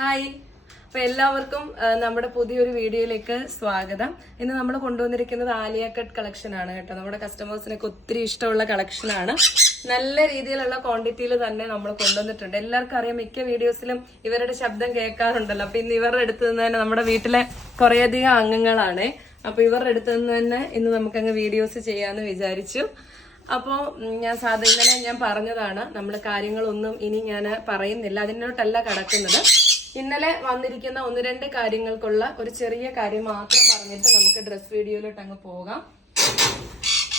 Hi. അപ്പൊ എല്ലാവർക്കും നമ്മുടെ പുതിയൊരു വീഡിയോയിലേക്ക് സ്വാഗതം. ഇന്ന് നമ്മൾ കൊണ്ടുവന്നിരിക്കുന്നത് ആലിയ കട്ട് കളക്ഷൻ ആണ് കേട്ടോ. നമ്മുടെ കസ്റ്റമേഴ്സിനൊക്കെ ഒത്തിരി ഇഷ്ടമുള്ള കളക്ഷൻ ആണ്. നല്ല രീതിയിലുള്ള ക്വാണ്ടിറ്റിയിൽ തന്നെ നമ്മൾ കൊണ്ടുവന്നിട്ടുണ്ട്. എല്ലാവർക്കും അറിയാം മിക്ക വീഡിയോസിലും ഇവരുടെ ശബ്ദം കേൾക്കാറുണ്ടല്ലോ. അപ്പൊ ഇന്ന് ഇവരുടെ അടുത്ത് നിന്ന് തന്നെ നമ്മുടെ വീട്ടിലെ കുറേയധികം അംഗങ്ങളാണ്. അപ്പൊ ഇവരുടെ അടുത്ത് നിന്ന് തന്നെ ഇന്ന് നമുക്കങ്ങ് വീഡിയോസ് ചെയ്യാന്ന് വിചാരിച്ചു. അപ്പോൾ ഞാൻ സാധാരണ ഞാൻ പറഞ്ഞതാണ് നമ്മൾ കാര്യങ്ങളൊന്നും ഇനി ഞാൻ പറയുന്നില്ല. അതിനോട്ടല്ല കടക്കുന്നത്. ഇന്നലെ വന്നിരിക്കുന്ന ഒന്ന് രണ്ട് കാര്യങ്ങൾക്കുള്ള ഒരു ചെറിയ കാര്യം മാത്രം പറഞ്ഞിട്ട് നമുക്ക് ഡ്രസ് വീഡിയോയിലോട്ട് അങ്ങ് പോകാം.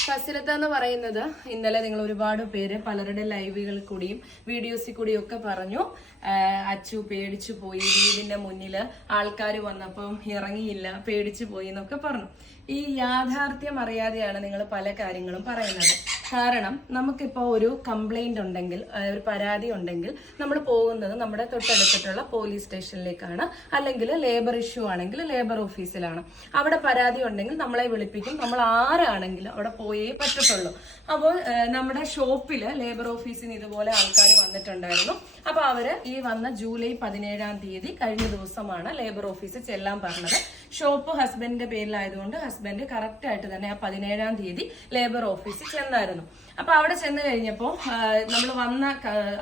ഫസിലത്ത എന്ന് പറയുന്നത് ഇന്നലെ നിങ്ങൾ ഒരുപാട് പേര് പലരുടെ ലൈവുകൾ കൂടിയും വീഡിയോസിൽ കൂടിയും ഒക്കെ പറഞ്ഞു. അച്ചു പേടിച്ചു പോയി വീടിന്റെ മുന്നിൽ ആൾക്കാർ വന്നപ്പം ഇറങ്ങിയില്ല പേടിച്ചു പോയി എന്നൊക്കെ പറഞ്ഞു. ഈ യാഥാർത്ഥ്യം അറിയാതെയാണ് നിങ്ങൾ പല കാര്യങ്ങളും പറയുന്നത്. കാരണം നമുക്കിപ്പോൾ ഒരു കംപ്ലൈന്റ് ഉണ്ടെങ്കിൽ ഒരു പരാതി ഉണ്ടെങ്കിൽ നമ്മൾ പോകുന്നത് നമ്മുടെ തൊട്ടടുത്തിട്ടുള്ള പോലീസ് സ്റ്റേഷനിലേക്കാണ് അല്ലെങ്കിൽ ലേബർ ഇഷ്യൂ ആണെങ്കിൽ ലേബർ ഓഫീസിലാണ് അവിടെ പരാതി ഉണ്ടെങ്കിൽ നമ്മളെ വിളിപ്പിക്കും. നമ്മൾ ആരാണെങ്കിലും അവിടെ പോയേ പറ്റത്തുള്ളൂ. അപ്പോൾ നമ്മുടെ ഷോപ്പിൽ ലേബർ ഓഫീസിൽ നിന്ന് ഇതുപോലെ ആൾക്കാർ വന്നിട്ടുണ്ടായിരുന്നു. അപ്പോൾ അവർ ഈ വന്ന ജൂലൈ പതിനേഴാം തീയതി കഴിഞ്ഞ ദിവസമാണ് ലേബർ ഓഫീസിൽ ചെല്ലാൻ പറഞ്ഞത്. ഷോപ്പ് ഹസ്ബൻഡിന്റെ പേരിലായതുകൊണ്ട് ഹസ്ബൻഡ് കറക്റ്റ് ആയിട്ട് തന്നെ ആ പതിനേഴാം തീയതി ലേബർ ഓഫീസിൽ ചെന്നായിരുന്നു. അപ്പൊ അവിടെ ചെന്ന് കഴിഞ്ഞപ്പോൾ നമ്മൾ വന്ന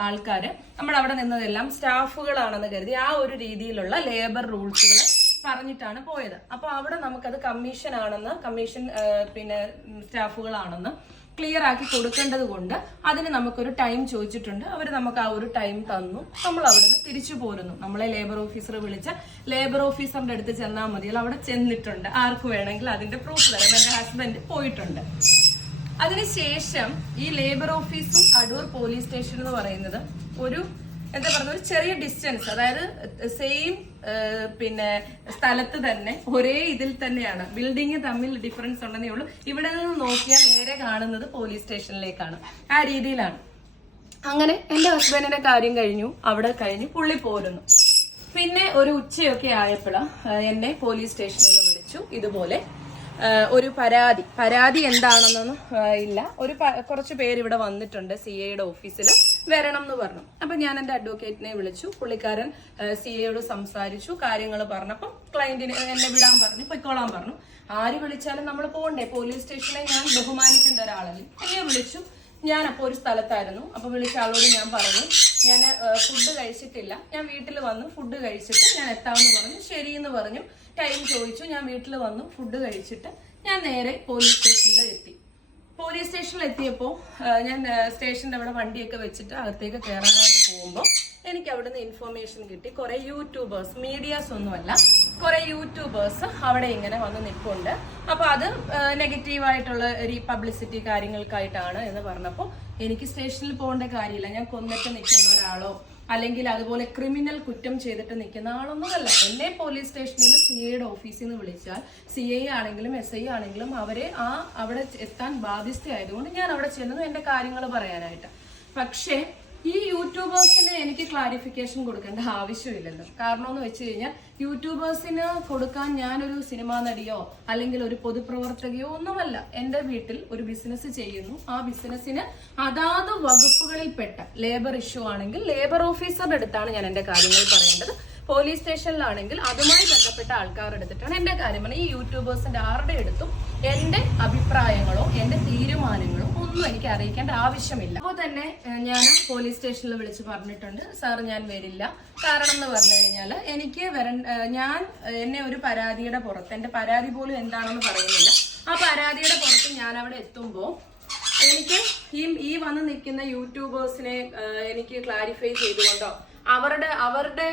ആൾക്കാർ നമ്മൾ അവിടെ നിന്നതെല്ലാം സ്റ്റാഫുകളാണെന്ന് കരുതി ആ ഒരു രീതിയിലുള്ള ലേബർ റൂൾസുകൾ പറഞ്ഞിട്ടാണ് പോയത്. അപ്പൊ അവിടെ നമുക്കത് കമ്മീഷൻ ആണെന്ന് കമ്മീഷൻ പിന്നെ സ്റ്റാഫുകളാണെന്ന് ക്ലിയർ ആക്കി കൊടുക്കേണ്ടത് കൊണ്ട് അതിന് നമുക്കൊരു ടൈം ചോദിച്ചിട്ടുണ്ട്. അവർ നമുക്ക് ആ ഒരു ടൈം തന്നു. നമ്മൾ അവിടെ നിന്ന് തിരിച്ചു പോരുന്നു. നമ്മളെ ലേബർ ഓഫീസർ വിളിച്ച ലേബർ ഓഫീസറിന്റെ അടുത്ത് ചെന്നാൽ മതിയല്ലോ. അവിടെ ചെന്നിട്ടുണ്ട്. ആർക്ക് വേണമെങ്കിൽ അതിന്റെ പ്രൂഫ് തരാം. എന്റെ ഹസ്ബൻഡ് പോയിട്ടുണ്ട്. അതിനുശേഷം ഈ ലേബർ ഓഫീസും അടൂർ പോലീസ് സ്റ്റേഷൻ എന്ന് പറയുന്നത് ഒരു എന്താ പറയുക ഒരു ചെറിയ ഡിസ്റ്റൻസ് അതായത് സെയിം പിന്നെ സ്ഥലത്ത് തന്നെ ഒരേ ഇതിൽ തന്നെയാണ്. ബിൽഡിംഗ് തമ്മിൽ ഡിഫറൻസ് ഉണ്ടെന്നേ ഉള്ളൂ. ഇവിടെ നിന്ന് നോക്കിയാൽ നേരെ കാണുന്നത് പോലീസ് സ്റ്റേഷനിലേക്കാണ് ആ രീതിയിലാണ്. അങ്ങനെ എന്റെ ഹസ്ബൻഡിന്റെ കാര്യം കഴിഞ്ഞു. അവിടെ കഴിഞ്ഞു പുള്ളി പോരുന്നു. പിന്നെ ഒരു ഉച്ചയൊക്കെ ആയപ്പോഴാണ് എന്നെ പോലീസ് സ്റ്റേഷനിൽ നിന്ന് വിളിച്ചു. ഇതുപോലെ ഒരു പരാതി. പരാതി എന്താണെന്നൊന്നും ഇല്ല. ഒരു കുറച്ച് പേര് ഇവിടെ വന്നിട്ടുണ്ട് സി എയുടെ ഓഫീസിൽ വരണം എന്ന് പറഞ്ഞു. അപ്പൊ ഞാൻ എന്റെ അഡ്വക്കേറ്റിനെ വിളിച്ചു. പുള്ളിക്കാരൻ സി എയോട് സംസാരിച്ചു. കാര്യങ്ങൾ പറഞ്ഞപ്പം ക്ലയന്റിന് എന്നെ വിടാൻ പറഞ്ഞു. പൊയ്ക്കോളാൻ പറഞ്ഞു. ആര് വിളിച്ചാലും നമ്മൾ പോകണ്ടേ പോലീസ് സ്റ്റേഷനെ ഞാൻ ബഹുമാനിക്കേണ്ട ഒരാളല്ലേ? എന്നെ വിളിച്ചു. ഞാൻ അപ്പോൾ ഒരു സ്ഥലത്തായിരുന്നു. അപ്പോൾ വിളിച്ച ആളോട് ഞാൻ പറഞ്ഞു ഞാൻ ഫുഡ് കഴിച്ചിട്ടില്ല. ഞാൻ വീട്ടിൽ വന്നു ഫുഡ് കഴിച്ചിട്ട് ഞാൻ എത്താമെന്ന് പറഞ്ഞു. ശരി എന്ന് പറഞ്ഞു. ടൈം ചോദിച്ചു. ഞാൻ വീട്ടിൽ വന്നു. ഫുഡ് കഴിച്ചിട്ട് ഞാൻ നേരെ പോലീസ് സ്റ്റേഷനിൽ എത്തി. പോലീസ് സ്റ്റേഷനിൽ എത്തിയപ്പോൾ ഞാൻ സ്റ്റേഷന്റെ അവിടെ വണ്ടിയൊക്കെ വെച്ചിട്ട് അകത്തേക്ക് കയറാനായിട്ട് പോകുമ്പോൾ എനിക്ക് അവിടുന്ന് ഇൻഫർമേഷൻ കിട്ടി. കുറെ യൂട്യൂബേഴ്സ് മീഡിയാസ് ഒന്നുമല്ല കുറെ യൂട്യൂബേഴ്സ് അവിടെ ഇങ്ങനെ വന്ന് നിൽപ്പുണ്ട് അപ്പോൾ അത് നെഗറ്റീവായിട്ടുള്ള ഒരു പബ്ലിസിറ്റി കാര്യങ്ങൾക്കായിട്ടാണ് എന്ന് പറഞ്ഞപ്പോൾ എനിക്ക് സ്റ്റേഷനിൽ പോകേണ്ട കാര്യമില്ല. ഞാൻ കൊന്നിട്ട് നിൽക്കുന്ന ഒരാളോ അല്ലെങ്കിൽ അതുപോലെ ക്രിമിനൽ കുറ്റം ചെയ്തിട്ട് നിൽക്കുന്ന ആളൊന്നുമല്ല. എന്നെ പോലീസ് സ്റ്റേഷനിൽ നിന്ന് സി ഐയുടെ ഓഫീസിൽ നിന്ന് വിളിച്ചാൽ സി ഐ ആണെങ്കിലും എസ് ഐ ആണെങ്കിലും അവരെ ആ അവിടെ എത്താൻ ബാധ്യസ്ഥയായതുകൊണ്ട് ഞാൻ അവിടെ ചെല്ലുന്നു എന്റെ കാര്യങ്ങൾ പറയാനായിട്ട്. പക്ഷേ ഈ യൂട്യൂബേഴ്സിന് എനിക്ക് ക്ലാരിഫിക്കേഷൻ കൊടുക്കേണ്ട ആവശ്യമില്ലല്ലോ. കാരണം എന്ന് വെച്ച് കഴിഞ്ഞാൽ യൂട്യൂബേഴ്സിന് കൊടുക്കാൻ ഞാനൊരു സിനിമാ നടിയോ അല്ലെങ്കിൽ ഒരു പൊതുപ്രവർത്തകയോ ഒന്നുമല്ല. എന്റെ വീട്ടിൽ ഒരു ബിസിനസ് ചെയ്യുന്നു. ആ ബിസിനസ്സിന് അതാത് വകുപ്പുകളിൽപ്പെട്ട ലേബർ ഇഷ്യൂ ആണെങ്കിൽ ലേബർ ഓഫീസറുടെ അടുത്താണ് ഞാൻ എന്റെ കാര്യങ്ങൾ പറയേണ്ടത്. പോലീസ് സ്റ്റേഷനിലാണെങ്കിൽ അതുമായി ബന്ധപ്പെട്ട ആൾക്കാരുടെ അടുത്തിട്ടാണ് എന്റെ കാര്യം പറഞ്ഞത്. ഈ യൂട്യൂബേഴ്സിന്റെ ആരുടെ അടുത്തും എന്റെ അഭിപ്രായങ്ങളോ എന്റെ തീരുമാനങ്ങളോ ഒന്നും എനിക്ക് അറിയിക്കേണ്ട ആവശ്യമില്ല. അപ്പോൾ തന്നെ ഞാൻ പോലീസ് സ്റ്റേഷനിൽ വിളിച്ച് പറഞ്ഞിട്ടുണ്ട്. സാർ ഞാൻ വരില്ല. കാരണം എന്ന് പറഞ്ഞു കഴിഞ്ഞാൽ എനിക്ക് വരൻ ഞാൻ എന്നെ ഒരു പരാതിയുടെ പുറത്ത് എന്റെ പരാതി പോലും എന്താണെന്ന് പറയുന്നില്ല. ആ പരാതിയുടെ പുറത്ത് ഞാൻ അവിടെ എത്തുമ്പോൾ എനിക്ക് ഈ ഈ വന്ന് നിൽക്കുന്ന യൂട്യൂബേഴ്സിനെ എനിക്ക് ക്ലാരിഫൈ ചെയ്തുകൊണ്ടോ അവരുടെ അവരുടെ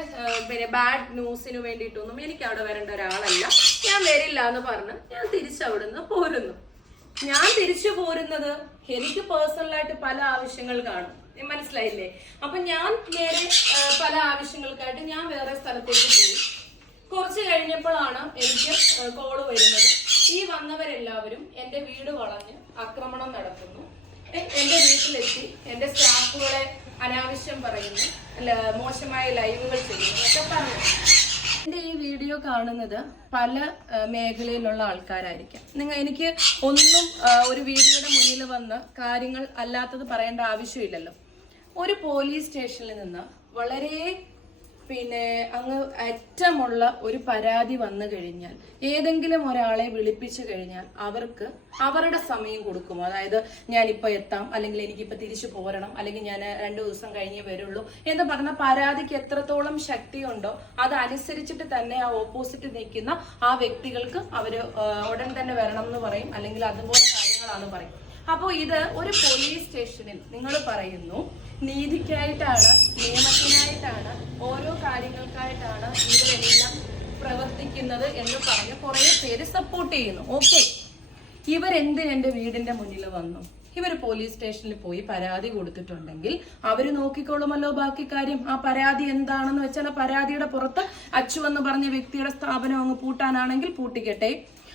പിന്നെ ബാഡ് ന്യൂസിന് വേണ്ടിയിട്ടൊന്നും എനിക്ക് അവിടെ വരേണ്ട ഒരാളല്ല. ഞാൻ വരില്ല എന്ന് പറഞ്ഞ് ഞാൻ തിരിച്ചവിടുന്ന് പോരുന്നു. ഞാൻ തിരിച്ചു പോരുന്നത് എനിക്ക് പേഴ്സണലായിട്ട് പല ആവശ്യങ്ങൾ കാണും. മനസ്സിലായില്ലേ? അപ്പൊ ഞാൻ നേരെ പല ആവശ്യങ്ങൾക്കായിട്ട് ഞാൻ വേറെ സ്ഥലത്തേക്ക് പോയി. കുറച്ച് കഴിഞ്ഞപ്പോഴാണ് എനിക്ക് കോൾ വരുന്നത്. ഈ വന്നവരെല്ലാവരും എന്റെ വീട് വളഞ്ഞ് ആക്രമണം നടത്തുന്നു. എന്റെ വീട്ടിലെത്തി എന്റെ സ്റ്റാഫുകളെ അനാവശ്യം പറയുന്നു അല്ല, മോശമായ ലൈവുകൾ ചെയ്യുന്നു ഒക്കെ പറഞ്ഞു. എന്റെ ഈ വീഡിയോ കാണുന്നത് പല മേഖലയിലുള്ള ആൾക്കാരായിരിക്കാം. നിങ്ങൾ എനിക്ക് ഒന്നും ഒരു വീഡിയോയുടെ മുന്നിൽ വന്ന് കാര്യങ്ങൾ അല്ലാത്തത് പറയേണ്ട ആവശ്യമില്ലല്ലോ. ഒരു പോലീസ് സ്റ്റേഷനിൽ നിന്ന് വളരെ പിന്നെ അങ്ങ് അറ്റമുള്ള ഒരു പരാതി വന്നു കഴിഞ്ഞാൽ ഏതെങ്കിലും ഒരാളെ വിളിപ്പിച്ചു കഴിഞ്ഞാൽ അവർക്ക് അവരുടെ സമയം കൊടുക്കും. അതായത് ഞാനിപ്പോ എത്താം അല്ലെങ്കിൽ എനിക്കിപ്പോ തിരിച്ചു പോരണം അല്ലെങ്കിൽ ഞാൻ രണ്ടു ദിവസം കഴിഞ്ഞേ വരുള്ളൂ എന്ന് പറഞ്ഞ പരാതിക്ക് എത്രത്തോളം ശക്തിയുണ്ടോ അതനുസരിച്ചിട്ട് തന്നെ ആ ഓപ്പോസിറ്റ് നിൽക്കുന്ന ആ വ്യക്തികൾക്ക് അവർ ഉടൻ തന്നെ വരണം എന്ന് പറയും അല്ലെങ്കിൽ അതുപോലെ കാര്യങ്ങളാണ് പറയും. അപ്പോൾ ഇത് ഒരു പോലീസ് സ്റ്റേഷനിൽ നിങ്ങൾ പറയുന്നു നീതിക്കായിട്ടാണ് നിയമത്തിനായിട്ടാണ് ഓരോ കാര്യങ്ങൾക്കായിട്ടാണ് ഇവരെല്ലാം പ്രവർത്തിക്കുന്നത് എന്ന് പറഞ്ഞ് കുറെ പേര് സപ്പോർട്ട് ചെയ്യുന്നു. ഓക്കെ ഇവരെന്തിന് എന്റെ വീടിന്റെ മുന്നിൽ വന്നു? ഇവർ പോലീസ് സ്റ്റേഷനിൽ പോയി പരാതി കൊടുത്തിട്ടുണ്ടെങ്കിൽ അവർ നോക്കിക്കോളുമല്ലോ ബാക്കി കാര്യം. ആ പരാതി എന്താണെന്ന് വെച്ചാൽ പരാതിയുടെ പുറത്ത് അച്ചു എന്ന് പറഞ്ഞ വ്യക്തിയുടെ സ്ഥാപനം അങ്ങ് പൂട്ടാനാണെങ്കിൽ പൂട്ടിക്കട്ടെ.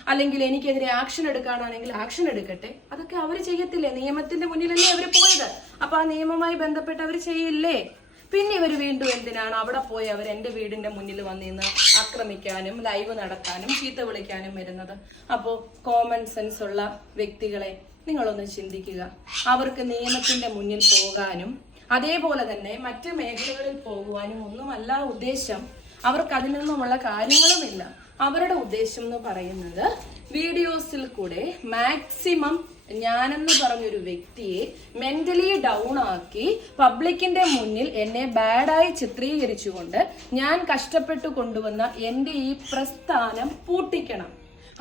അല്ലെങ്കിൽ എനിക്കെതിരെ ആക്ഷൻ എടുക്കാനാണെങ്കിൽ ആക്ഷൻ എടുക്കട്ടെ? അതൊക്കെ അവർ ചെയ്യത്തില്ലേ? നിയമത്തിന്റെ മുന്നിലല്ലേ അവർ പോയത്? അപ്പൊ ആ നിയമവുമായി ബന്ധപ്പെട്ട് അവർ ചെയ്യില്ലേ? പിന്നെ ഇവർ വീണ്ടും എന്തിനാണ് അവിടെ പോയി അവർ എന്റെ വീടിന്റെ മുന്നിൽ വന്നിന്ന് ആക്രമിക്കാനും ലൈവ് നടത്താനും ചീത്ത വിളിക്കാനും വരുന്നത്? അപ്പോൾ കോമൺ സെൻസ് ഉള്ള വ്യക്തികളെ നിങ്ങളൊന്ന് ചിന്തിക്കുക. അവർക്ക് നിയമത്തിന്റെ മുന്നിൽ പോകാനും അതേപോലെ തന്നെ മറ്റ് മേഖലകളിൽ പോകുവാനും ഒന്നുമല്ല ഉദ്ദേശം. അവർക്ക് അതിൽ നിന്നുമുള്ള കാര്യങ്ങളുമില്ല. അവരുടെ ഉദ്ദേശം എന്ന് പറയുന്നത് വീഡിയോസിൽ കൂടെ മാക്സിമം ഞാനെന്ന് പറഞ്ഞൊരു വ്യക്തിയെ മെന്റലി ഡൗൺ ആക്കി പബ്ലിക്കിന്റെ മുന്നിൽ എന്നെ ബാഡായി ചിത്രീകരിച്ചുകൊണ്ട് ഞാൻ കഷ്ടപ്പെട്ടു കൊണ്ടുവന്ന എന്റെ ഈ പ്രസ്ഥാനം പൂട്ടിക്കണം.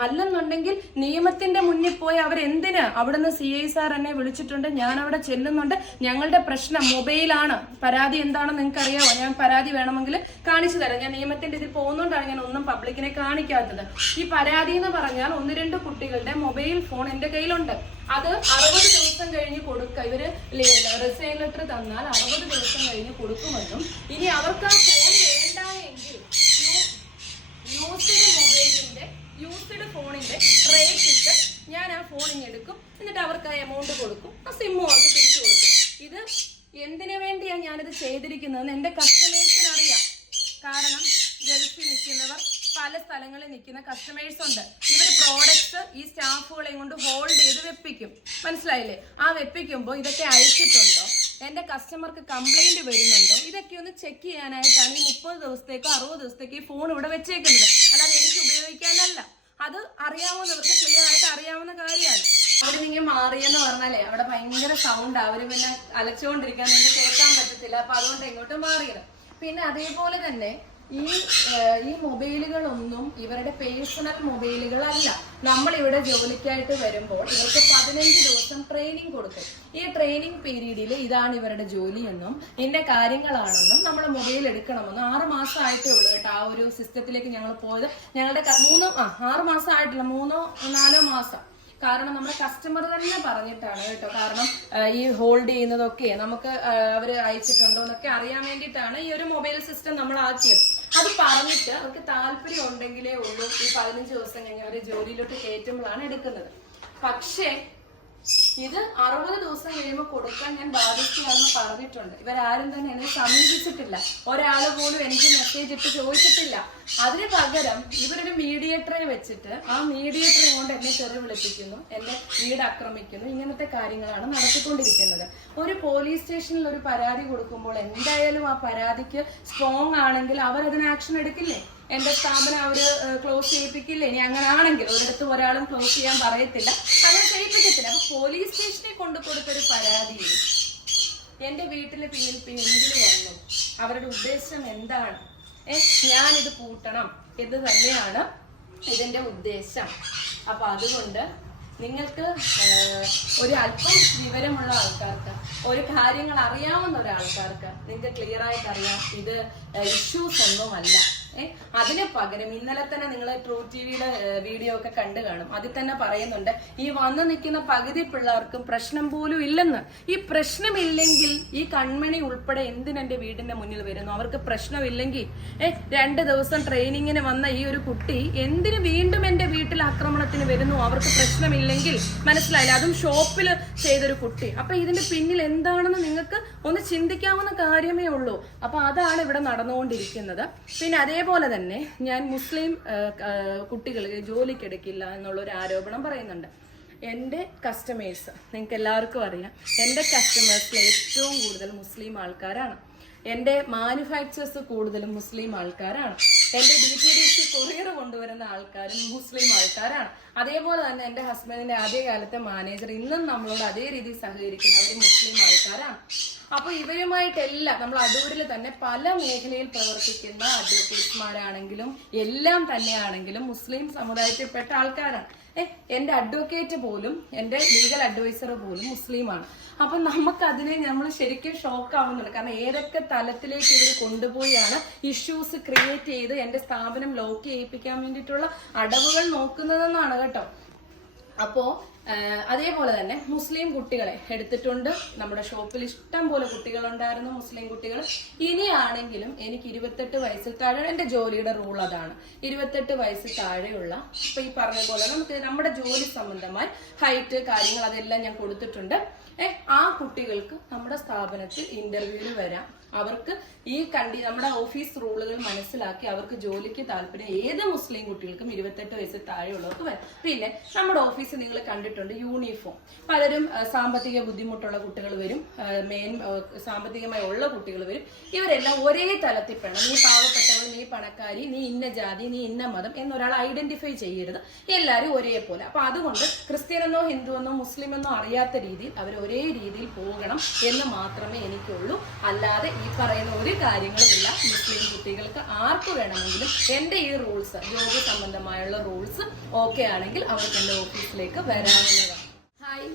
അല്ലെന്നുണ്ടെങ്കിൽ നിയമത്തിന്റെ മുന്നിൽ പോയി അവരെന്തിന് അവിടുന്ന് സി ഐ സാർ എന്നെ വിളിച്ചിട്ടുണ്ട്? ഞാൻ അവിടെ ചെല്ലുന്നുണ്ട്. ഞങ്ങളുടെ പ്രശ്നം മൊബൈലാണ്. പരാതി എന്താണെന്ന് നിങ്ങൾക്ക് അറിയാമോ ഞാൻ പരാതി വേണമെങ്കിൽ കാണിച്ചു തരാം. ഞാൻ നിയമത്തിന്റെ ഇതിൽ പോകുന്നോണ്ടാണ് ഞാൻ ഒന്നും പബ്ലിക്കിനെ കാണിക്കാത്തത്. ഈ പരാതി എന്ന് പറഞ്ഞാൽ ഒന്ന് രണ്ട് കുട്ടികളുടെ മൊബൈൽ ഫോൺ എന്റെ കയ്യിലുണ്ട്. അത് അറുപത് ദിവസം കഴിഞ്ഞ് കൊടുക്ക ഇവർ റിസൈൻ ലെറ്റർ തന്നാൽ അറുപത് ദിവസം കഴിഞ്ഞ് കൊടുക്കുമെന്നും. ഇനി അവർക്ക് ആ ഫോൺ റേറ്റ് ഞാൻ ആ ഫോൺ ഇങ്ങ് എടുക്കും. എന്നിട്ട് അവർക്ക് ആ എമൗണ്ട് കൊടുക്കും. ആ സിമ്മും അവർക്ക് തിരിച്ചു കൊടുക്കും. ഇത് എന്തിനു വേണ്ടിയാണ് ഞാനിത് ചെയ്തിരിക്കുന്നത് എന്റെ കസ്റ്റമേഴ്സിന് അറിയാം. കാരണം ഗൾഫിൽ നിൽക്കുന്നവർ പല സ്ഥലങ്ങളിൽ നിൽക്കുന്ന കസ്റ്റമേഴ്സ് ഉണ്ട്. ഇവർ പ്രോഡക്റ്റ്സ് ഈ സ്റ്റാഫുകളെയും കൊണ്ട് ഹോൾഡ് ചെയ്ത് വെപ്പിക്കും. മനസ്സിലായില്ലേ? ആ വെപ്പിക്കുമ്പോൾ ഇതൊക്കെ അയച്ചിട്ടുണ്ടോ? എന്റെ കസ്റ്റമർക്ക് കംപ്ലൈന്റ് വരുന്നുണ്ടോ? ഇതൊക്കെ ഒന്ന് ചെക്ക് ചെയ്യാനായിട്ടാണ് ഈ മുപ്പത് ദിവസത്തേക്കോ അറുപത് ദിവസത്തേക്കോ ഈ ഫോൺ ഇവിടെ വെച്ചേക്കുന്നത്. അല്ലാതെ അത് അറിയാവുന്നവർക്ക് ക്ലിയർ ആയിട്ട് അറിയാവുന്ന കാര്യമാണ്. അവിടെ നിങ്ങൾ മാറിയെന്ന് പറഞ്ഞാലേ അവിടെ ഭയങ്കര സൗണ്ട് അവർ പിന്നെ അലച്ചുകൊണ്ടിരിക്കാൻ നിങ്ങൾക്ക് കേൾക്കാൻ പറ്റത്തില്ല. അപ്പൊ അതുകൊണ്ട് എങ്ങോട്ടും മാറിയത്. പിന്നെ അതേപോലെ തന്നെ ഈ ഈ മൊബൈലുകളൊന്നും ഇവരുടെ പേഴ്സണൽ മൊബൈലുകളല്ല. നമ്മൾ ഇവിടെ ജോലിക്കായിട്ട് വരുമ്പോൾ ഇവർക്ക് പതിനഞ്ച് ദിവസം ട്രെയിനിങ് കൊടുക്കും. ഈ ട്രെയിനിങ് പീരീഡിൽ ഇതാണ് ഇവരുടെ ജോലി എന്നും ഇന്ന കാര്യങ്ങളാണെന്നും നമ്മൾ മൊബൈൽ എടുക്കണമെന്നും ആറ് മാസമായിട്ടേ ഉള്ളൂ കേട്ടോ. ആ ഒരു സിസ്റ്റത്തിലേക്ക് ഞങ്ങൾ പോയത്. ഞങ്ങളുടെ മൂന്നോ ആ ആറ് മാസമായിട്ടില്ല. മൂന്നോ നാലോ മാസം. കാരണം നമ്മുടെ കസ്റ്റമർ തന്നെ പറഞ്ഞിട്ടാണ് കേട്ടോ. കാരണം ഈ ഹോൾഡ് ചെയ്യുന്നതൊക്കെ നമുക്ക് അവർ അയച്ചിട്ടുണ്ടോ എന്നൊക്കെ അറിയാൻ വേണ്ടിയിട്ടാണ് ഈ ഒരു മൊബൈൽ സിസ്റ്റം നമ്മൾ ആക്കിയത് അത് പറഞ്ഞിട്ട് അവർക്ക് താല്പര്യം ഉണ്ടെങ്കിലേ ഉള്ളൂ ഈ പതിനഞ്ച് ദിവസം കഴിഞ്ഞ് അവരെ ജോലിയിലോട്ട് കയറ്റുമ്പോഴാണ് എടുക്കുന്നത്. പക്ഷേ ഇത് അറുപത് ദിവസം കഴിയുമ്പോൾ കൊടുക്കാൻ ഞാൻ ബാധിക്കുകയാണെന്ന് പറഞ്ഞിട്ടുണ്ട്. ഇവരാരും തന്നെ എന്നെ സമീപിച്ചിട്ടില്ല. ഒരാൾ പോലും എനിക്ക് മെസ്സേജ് ഇട്ട് ചോദിച്ചിട്ടില്ല. അതിന് പകരം ഇവരൊരു മീഡിയേറ്ററെ വെച്ചിട്ട് ആ മീഡിയേറ്ററെ കൊണ്ട് എന്നെ തെറി വിളിപ്പിക്കുന്നു എന്നെ വീട് ആക്രമിക്കുന്നു ഇങ്ങനത്തെ കാര്യങ്ങളാണ് നടത്തിക്കൊണ്ടിരിക്കുന്നത്. ഒരു പോലീസ് സ്റ്റേഷനിൽ ഒരു പരാതി കൊടുക്കുമ്പോൾ എന്തായാലും ആ പരാതിക്ക് സ്ട്രോങ് ആണെങ്കിൽ അവർ അതിന് ആക്ഷൻ എടുക്കില്ലേ? എന്റെ സ്ഥാപനം അവർ ക്ലോസ് ചെയ്യിപ്പിക്കില്ലേ? ഇനി അങ്ങനെ ആണെങ്കിൽ ഒരിടത്തും ഒരാളും ക്ലോസ് ചെയ്യാൻ പറയത്തില്ല. അങ്ങനെ ചെയ്യിപ്പിക്കത്തില്ല. അപ്പൊ പോലീസ് സ്റ്റേഷനിൽ കൊണ്ടു കൊടുത്തൊരു പരാതിയിൽ എന്റെ വീട്ടിലെ പിന്നിൽ പിന്നെ എന്തിനു വന്നു? അവരുടെ ഉദ്ദേശം എന്താണ്? ഞാൻ ഞാനിത് പൂട്ടണം എന്ന് തന്നെയാണ് ഇതിന്റെ ഉദ്ദേശം. അപ്പൊ അതുകൊണ്ട് നിങ്ങൾക്ക് ഒരു അല്പം വിവരമുള്ള ആൾക്കാർക്ക് ഒരു കാര്യങ്ങൾ അറിയാവുന്ന ഒരാൾക്കാർക്ക് നിങ്ങൾക്ക് ക്ലിയർ ആയിട്ട് അറിയാം ഇത് ഇഷ്യൂസ് ഒന്നുമല്ല. അതിന് പകരം ഇന്നലെ തന്നെ നിങ്ങൾ ട്രൂ ടി വിയുടെ വീഡിയോ ഒക്കെ കണ്ടു കാണും. അതിൽ തന്നെ പറയുന്നുണ്ട് ഈ വന്നു നിൽക്കുന്ന പകുതി പിള്ളേർക്കും പ്രശ്നം പോലും ഇല്ലെന്ന്. ഈ പ്രശ്നമില്ലെങ്കിൽ ഈ കൺമണി ഉൾപ്പെടെ എന്തിനെന്റെ വീടിന്റെ മുന്നിൽ വരുന്നു? അവർക്ക് പ്രശ്നമില്ലെങ്കിൽ ഏഹ് രണ്ട് ദിവസം ട്രെയിനിങ്ങിന് വന്ന ഈ ഒരു കുട്ടി എന്തിന് ആക്രമണത്തിന് വരുന്നു. അവർക്ക് പ്രശ്നമില്ലെങ്കിൽ മനസ്സിലായില്ല. അതും ഷോപ്പിൽ ചെയ്തൊരു കുട്ടി. അപ്പൊ ഇതിന്റെ പിന്നിൽ എന്താണെന്ന് നിങ്ങൾക്ക് ഒന്ന് ചിന്തിക്കാവുന്ന കാര്യമേ ഉള്ളൂ. അപ്പൊ അതാണ് ഇവിടെ നടന്നുകൊണ്ടിരിക്കുന്നത്. പിന്നെ അതേപോലെ തന്നെ ഞാൻ മുസ്ലിം കുട്ടികൾ ജോലിക്കെടുക്കില്ല എന്നുള്ള ഒരു ആരോപണം പറയുന്നുണ്ട്. എന്റെ കസ്റ്റമേഴ്സ് നിങ്ങൾക്ക് എല്ലാവർക്കും അറിയാം. എന്റെ കസ്റ്റമേഴ്സിൽ ഏറ്റവും കൂടുതൽ മുസ്ലിം ആൾക്കാരാണ്. എന്റെ മാനുഫാക്ചേഴ്സ് കൂടുതലും മുസ്ലിം ആൾക്കാരാണ്. എന്റെ D T D C courier കൊണ്ടുവരുന്ന ആൾക്കാരും മുസ്ലിം ആൾക്കാരാണ്. അതേപോലെ തന്നെ എന്റെ ഹസ്ബൻഡിന്റെ ആദ്യകാലത്തെ മാനേജർ ഇന്നും നമ്മളോട് അതേ രീതിയിൽ സഹകരിക്കുന്ന അവർ മുസ്ലിം ആൾക്കാരാണ്. അപ്പൊ ഇവരുമായിട്ടെല്ലാം നമ്മൾ അടൂരിൽ തന്നെ പല മേഖലയിൽ പ്രവർത്തിക്കുന്ന അഡ്വക്കേറ്റ്മാരാണെങ്കിലും എല്ലാം തന്നെയാണെങ്കിലും മുസ്ലിം സമുദായത്തിൽപ്പെട്ട ആൾക്കാരാണ്. ഏ എന്റെ അഡ്വക്കേറ്റ് പോലും എന്റെ ലീഗൽ അഡ്വൈസർ പോലും മുസ്ലിമാണ്. അപ്പൊ നമുക്ക് അതിനെ നമ്മൾ ശരിക്കും ഷോക്ക് ആവുന്നുണ്ട് കാരണം ഏതൊക്കെ തലത്തിലേക്ക് ഇവർ കൊണ്ടുപോയാണ് ഇഷ്യൂസ് ക്രിയേറ്റ് ചെയ്ത് എന്റെ സ്ഥാപനം ലോക്ക് ചെയ്യിപ്പിക്കാൻ വേണ്ടിയിട്ടുള്ള അടവുകൾ നോക്കുന്നതെന്നാണ് കേട്ടോ. അപ്പോ ആ, അതേപോലെ തന്നെ മുസ്ലിം കുട്ടികളെ എടുത്തിട്ടുണ്ട്. നമ്മുടെ ഷോപ്പിൽ ഇഷ്ടം പോലെ കുട്ടികളുണ്ടായിരുന്നു മുസ്ലിം കുട്ടികൾ. ഇനിയാണെങ്കിലും എനിക്ക് ഇരുപത്തെട്ട് വയസ്സിൽ താഴെ എന്റെ ജോലിയുടെ റൂൾ അതാണ്. ഇരുപത്തെട്ട് വയസ്സിൽ താഴെയുള്ള ഇപ്പൊ ഈ പറഞ്ഞ പോലെ നമുക്ക് നമ്മുടെ ജോലി സംബന്ധമായി ഹൈറ്റ് കാര്യങ്ങൾ അതെല്ലാം ഞാൻ കൊടുത്തിട്ടുണ്ട്. ഏഹ് ആ കുട്ടികൾക്ക് നമ്മുടെ സ്ഥാപനത്തിൽ ഇന്റർവ്യൂവിൽ വരാം. അവർക്ക് ഈ കണ്ടി നമ്മുടെ ഓഫീസ് റൂളുകൾ മനസ്സിലാക്കി അവർക്ക് ജോലിക്ക് താല്പര്യം ഏത് മുസ്ലിം കുട്ടികൾക്കും ഇരുപത്തെട്ട് വയസ്സിൽ താഴെയുള്ളവർക്ക് വരാം. പിന്നെ നമ്മുടെ ഓഫീസ് നിങ്ങൾ കണ്ടിട്ടുണ്ട് യൂണിഫോം. പലരും സാമ്പത്തിക ബുദ്ധിമുട്ടുള്ള കുട്ടികൾ വരും മെയിൻ സാമ്പത്തികമായി ഉള്ള കുട്ടികൾ വരും. ഇവരെല്ലാം ഒരേ തലത്തിൽ പെണ്ണം നീ പാവപ്പെട്ടവൾ നീ പണക്കാരി നീ ഇന്ന ജാതി നീ ഇന്ന മതം എന്നൊരാൾ ഐഡന്റിഫൈ ചെയ്യരുത്. എല്ലാവരും ഒരേപോലെ. അപ്പൊ അതുകൊണ്ട് ക്രിസ്ത്യനെന്നോ ഹിന്ദുവെന്നോ മുസ്ലിം എന്നോ അറിയാത്ത രീതിയിൽ അവർ ഒരേ രീതിയിൽ പോകണം എന്ന് മാത്രമേ എനിക്കുള്ളൂ. അല്ലാതെ ഈ പറയുന്ന ഒരു കാര്യങ്ങളുമില്ല. മുസ്ലിം കുട്ടികൾക്ക് ആർക്ക് വേണമെങ്കിലും എന്റെ ഈ റൂൾസ് ജോബ് സംബന്ധമായുള്ള റൂൾസ് ഓക്കെ ആണെങ്കിൽ അവർക്ക് എന്റെ ഓഫീസിലേക്ക് വരാവുന്നതാണ്. ഹായ്.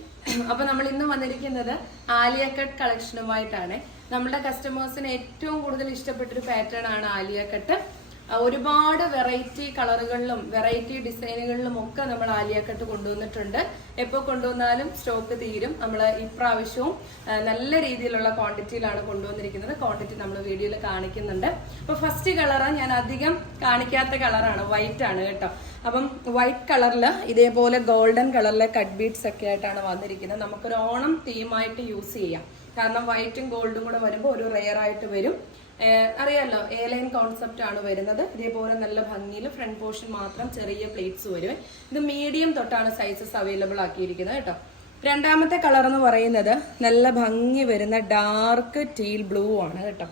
അപ്പൊ നമ്മൾ ഇന്ന് വന്നിരിക്കുന്നത് ആലിയ കട്ട് കളക്ഷനുമായിട്ടാണ്. നമ്മുടെ കസ്റ്റമേഴ്സിന് ഏറ്റവും കൂടുതൽ ഇഷ്ടപ്പെട്ടൊരു പാറ്റേൺ ആണ് ആലിയ കട്ട് ഒരുപാട് വെറൈറ്റി കളറുകളിലും വെറൈറ്റി ഡിസൈനുകളിലും ഒക്കെ നമ്മൾ ആലിയാക്കട്ട് കൊണ്ടുവന്നിട്ടുണ്ട്. എപ്പോൾ കൊണ്ടുവന്നാലും സ്റ്റോക്ക് തീരും. നമ്മൾ ഇപ്രാവശ്യവും നല്ല രീതിയിലുള്ള ക്വാണ്ടിറ്റിയിലാണ് കൊണ്ടുവന്നിരിക്കുന്നത്. ക്വാണ്ടിറ്റി നമ്മൾ വീഡിയോയിൽ കാണിക്കുന്നുണ്ട്. അപ്പോൾ ഫസ്റ്റ് കളറ് ഞാൻ അധികം കാണിക്കാത്ത കളറാണ് വൈറ്റ് ആണ് കേട്ടോ. അപ്പം വൈറ്റ് കളറിൽ ഇതേപോലെ ഗോൾഡൻ കളറിലെ കട്ട് ബീഡ്സ് ഒക്കെ ആയിട്ടാണ് വന്നിരിക്കുന്നത്. നമുക്കൊരു ഓണം തീമായിട്ട് യൂസ് ചെയ്യാം. കാരണം വൈറ്റും ഗോൾഡും കൂടെ വരുമ്പോൾ ഒരു റെയർ ആയിട്ട് വരും. അറിയാലോ എ ലൈൻ കോൺസെപ്റ്റ് ആണ് വരുന്നത്. ഇതേപോലെ നല്ല ഭംഗിയിൽ ഫ്രണ്ട് പോർഷൻ മാത്രം ചെറിയ പ്ലേറ്റ്സ് വരും. ഇത് മീഡിയം തൊട്ടാണ് സൈസസ് അവൈലബിൾ ആക്കിയിരിക്കുന്നത് കേട്ടോ. രണ്ടാമത്തെ കളർ എന്ന് പറയുന്നത് നല്ല ഭംഗി വരുന്ന ഡാർക്ക് ടീൽ ബ്ലൂ ആണ് കേട്ടോ.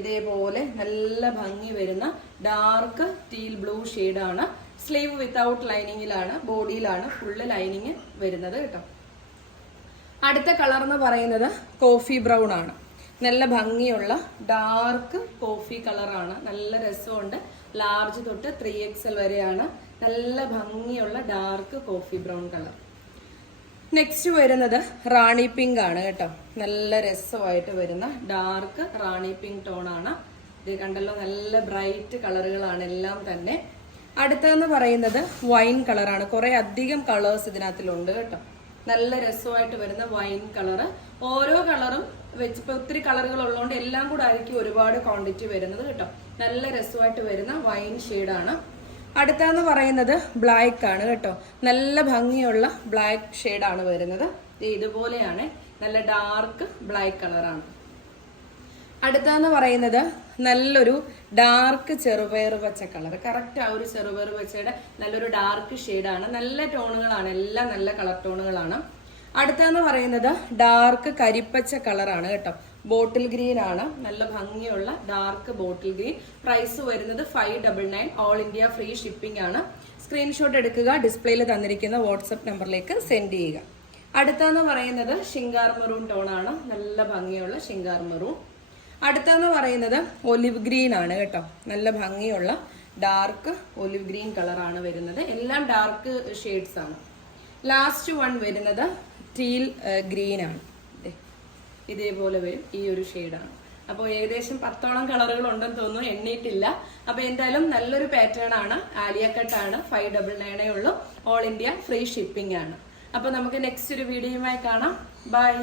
ഇതേപോലെ നല്ല ഭംഗി വരുന്ന ഡാർക്ക് ടീൽ ബ്ലൂ ആണ്. സ്ലീവ് വിത്തൗട്ട് ലൈനിങ്ങിലാണ് ബോഡിയിലാണ് ഫുള്ള് ലൈനിങ് വരുന്നത് കേട്ടോ. അടുത്ത കളർ എന്ന് പറയുന്നത് കോഫി ബ്രൗൺ ആണ്. നല്ല ഭംഗിയുള്ള ഡാർക്ക് കോഫി കളറാണ് നല്ല രസമുണ്ട്. ലാർജ് തൊട്ട് ത്രീ എക്സൽ വരെയാണ്. നല്ല ഭംഗിയുള്ള dark coffee brown colour next വരുന്നത് റാണി പിങ്ക് ആണ് കേട്ടോ. നല്ല രസമായിട്ട് വരുന്ന ഡാർക്ക് റാണി പിങ്ക് ടോൺ ആണ്. ഇത് കണ്ടല്ലോ നല്ല ബ്രൈറ്റ് കളറുകളാണ് എല്ലാം തന്നെ. അടുത്തതെന്ന് പറയുന്നത് വൈൻ കളറാണ് കുറെ അധികം കളേഴ്സ് ഇതിനകത്തിലുണ്ട് കേട്ടോ. നല്ല രസമായിട്ട് വരുന്ന വൈൻ കളറ് ഓരോ കളറും വെച്ച് ഇപ്പൊ ഒത്തിരി കളറുകൾ ഉള്ളതുകൊണ്ട് എല്ലാം കൂടെ ആയിരിക്കും ഒരുപാട് ക്വാണ്ടിറ്റി വരുന്നത് കേട്ടോ. നല്ല രസമായിട്ട് വരുന്ന വൈൻ ഷെയ്ഡാണ് അടുത്തെന്ന് പറയുന്നത് ബ്ലാക്ക് ആണ് കേട്ടോ. നല്ല ഭംഗിയുള്ള ബ്ലാക്ക് ഷെയ്ഡാണ് വരുന്നത്. ഇതുപോലെയാണ്. നല്ല ഡാർക്ക് ബ്ലാക്ക് കളറാണ് അടുത്തെന്ന് പറയുന്നത് നല്ലൊരു ഡാർക്ക് ചെറുപയർ പച്ച കളർ കറക്റ്റ് ആ ഒരു ചെറുപയർ പച്ചയുടെ നല്ലൊരു ഡാർക്ക് ഷെയ്ഡാണ് നല്ല ടോണുകളാണ് എല്ലാം നല്ല കളർ ടോണുകളാണ് അടുത്തെന്ന് പറയുന്നത് ഡാർക്ക് കരിപ്പച്ച കളറാണ് കേട്ടോ. ബോട്ടിൽ ഗ്രീൻ ആണ്. നല്ല ഭംഗിയുള്ള ഡാർക്ക് ബോട്ടിൽ ഗ്രീൻ പ്രൈസ് വരുന്നത് five double nine all India free shipping ആണ്. സ്ക്രീൻഷോട്ട് എടുക്കുക. ഡിസ്പ്ലേയിൽ തന്നിരിക്കുന്ന വാട്സപ്പ് നമ്പറിലേക്ക് സെൻഡ് ചെയ്യുക. അടുത്തെന്ന് പറയുന്നത് ഷിങ്കാർ മെറൂൺ ടോൺ ആണ്. നല്ല ഭംഗിയുള്ള ഷിങ്കാർ മെറൂൺ അടുത്തെന്ന് പറയുന്നത് ഒലിവ് ഗ്രീൻ ആണ് കേട്ടോ. നല്ല ഭംഗിയുള്ള ഡാർക്ക് ഒലിവ് ഗ്രീൻ കളറാണ് വരുന്നത്. എല്ലാം ഡാർക്ക് ഷെയ്ഡ്സ് ആണ്. ലാസ്റ്റ് വൺ വരുന്നത് ടീൽ ഗ്രീൻ ആണ്. ഇതേപോലെ വരും. ഈ ഒരു ഷെയ്ഡാണ് അപ്പോൾ ഏകദേശം പത്തോളം കളറുകൾ ഉണ്ടെന്ന് തോന്നുന്നു. എണ്ണിയിട്ടില്ല അപ്പോൾ എന്തായാലും നല്ലൊരു പാറ്റേൺ ആണ്. ആലിയ കട്ടാണ് ഫൈവ് ഡബിൾ നയനേ ഉള്ളൂ. ഓൾ ഇന്ത്യ ഫ്രീ ഷിപ്പിംഗ് ആണ്. അപ്പോൾ നമുക്ക് നെക്സ്റ്റ് ഒരു വീഡിയോയുമായി കാണാം. ബൈ